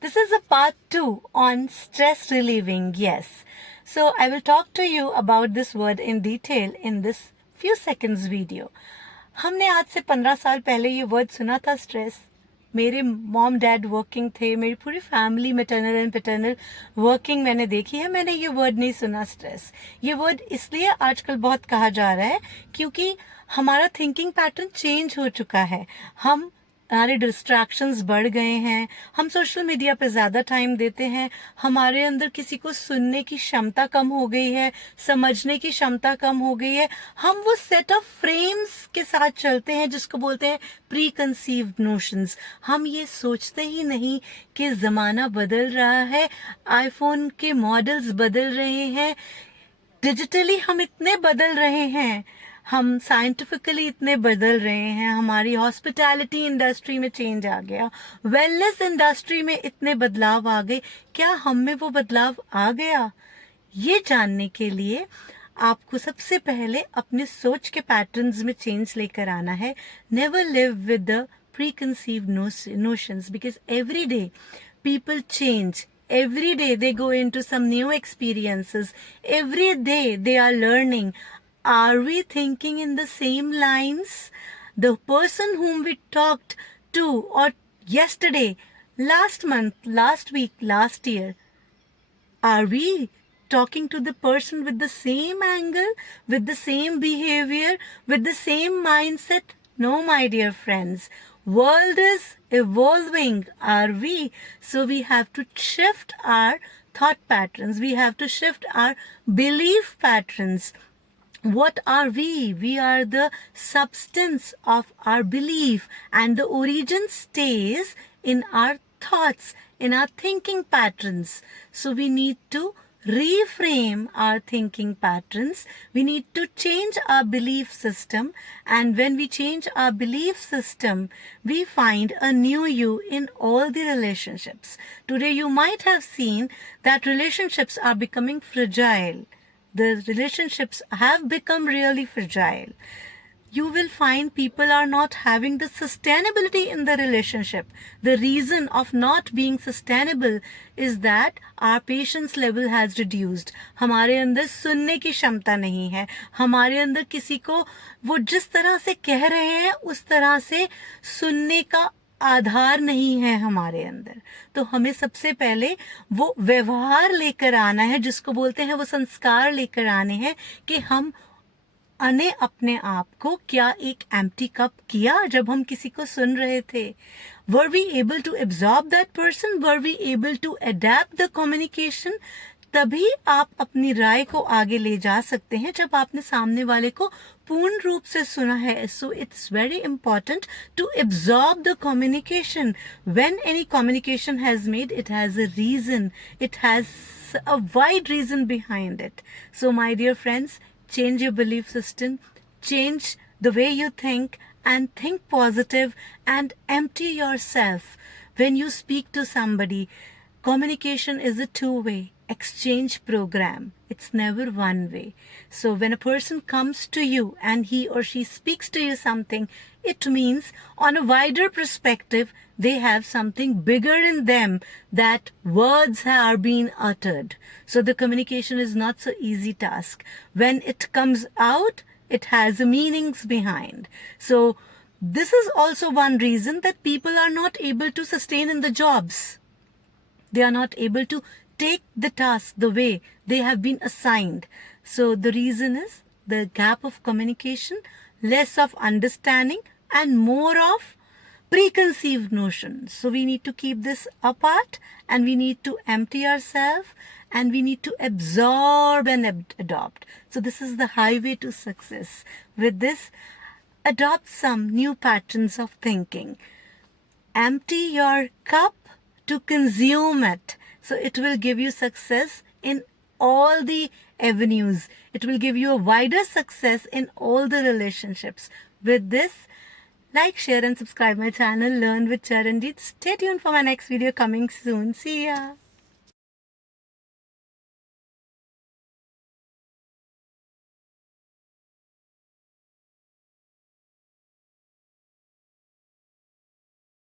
This is a part 2 on stress relieving. Yes. So I will talk to you about this word in detail in this few seconds video. हमने आज से 15 साल पहले ये word सुना था stress. मेरे मॉम डैड वर्किंग थे, मेरी पूरी family maternal and paternal working मैंने देखी है. मैंने ये वर्ड नहीं सुना स्ट्रेस. ये वर्ड इसलिए आजकल बहुत कहा जा रहा है क्योंकि हमारा थिंकिंग पैटर्न चेंज हो चुका है. हमारे डिस्ट्रैक्शंस बढ़ गए हैं, हम सोशल मीडिया पे ज़्यादा टाइम देते हैं, हमारे अंदर किसी को सुनने की क्षमता कम हो गई है, समझने की क्षमता कम हो गई है. हम वो सेट ऑफ फ्रेम्स के साथ चलते हैं जिसको बोलते हैं प्री कंसीव्ड नोशंस. हम ये सोचते ही नहीं कि ज़माना बदल रहा है, आईफोन के मॉडल्स बदल रहे हैं, डिजिटली हम इतने बदल रहे हैं, हम साइंटिफिकली इतने बदल रहे हैं, हमारी हॉस्पिटैलिटी इंडस्ट्री में चेंज आ गया, वेलनेस इंडस्ट्री में इतने बदलाव आ गए. क्या हम में वो बदलाव आ गया? ये जानने के लिए आपको सबसे पहले अपने सोच के पैटर्न्स में चेंज लेकर आना है. Never live with the preconceived notions because every day people change. Every day they go into some new experiences. Every day they are learning. Are we thinking in the same lines? The person whom we talked to or yesterday, last month, last week, last year, are we talking to the person with the same angle, with the same behavior, with the same mindset? No, my dear friends. World is evolving, are we? So we have to shift our thought patterns. We have to shift our belief patterns. What are we? We are the substance of our belief, and the origin stays in our thoughts, in our thinking patterns. So we need to reframe our thinking patterns. We need to change our belief system, and when we change our belief system, we find a new you in all the relationships. Today you might have seen that relationships are becoming fragile. The relationships have become really fragile. You will find people are not having the sustainability in the relationship. The reason of not being sustainable is that our patience level has reduced. हमारे अंदर सुनने की क्षमता नहीं है. हमारे अंदर किसी को वो जिस तरह से कह रहे हैं उस तरह से सुनने का आधार नहीं है हमारे अंदर. तो हमें सबसे पहले वो व्यवहार लेकर आना है, जिसको बोलते हैं वो संस्कार लेकर आने हैं कि हम अपने आप को क्या एक एम्प्टी कप किया जब हम किसी को सुन रहे थे. Were we able to absorb that person? Were we able to adapt the communication? तभी आप अपनी राय को आगे ले जा सकते हैं जब आपने सामने वाले को पूर्ण रूप से सुना है. So it's very important to absorb the communication. When any communication has made, it has a reason. It has a wide reason behind it. So my dear friends, change your belief system, change the way you think, and think positive and empty yourself. When you speak to somebody, communication is a two-way exchange program. It's never one way. So when a person comes to you and he or she speaks to you something, it means on a wider perspective, they have something bigger in them that words are being uttered. So the communication is not so easy task. When it comes out, it has meanings behind. So this is also one reason that people are not able to sustain in the jobs. They are not able to take the task the way they have been assigned. So the reason is the gap of communication, less of understanding, and more of preconceived notions. So we need to keep this apart, and we need to empty ourselves, and we need to absorb and adopt. So this is the highway to success. With this, adopt some new patterns of thinking. Empty your cup to consume it. So it will give you success in all the avenues. It will give you a wider success in all the relationships. With this, like, share and subscribe my channel, Learn with Charanjit. Stay tuned for my next video coming soon. See ya.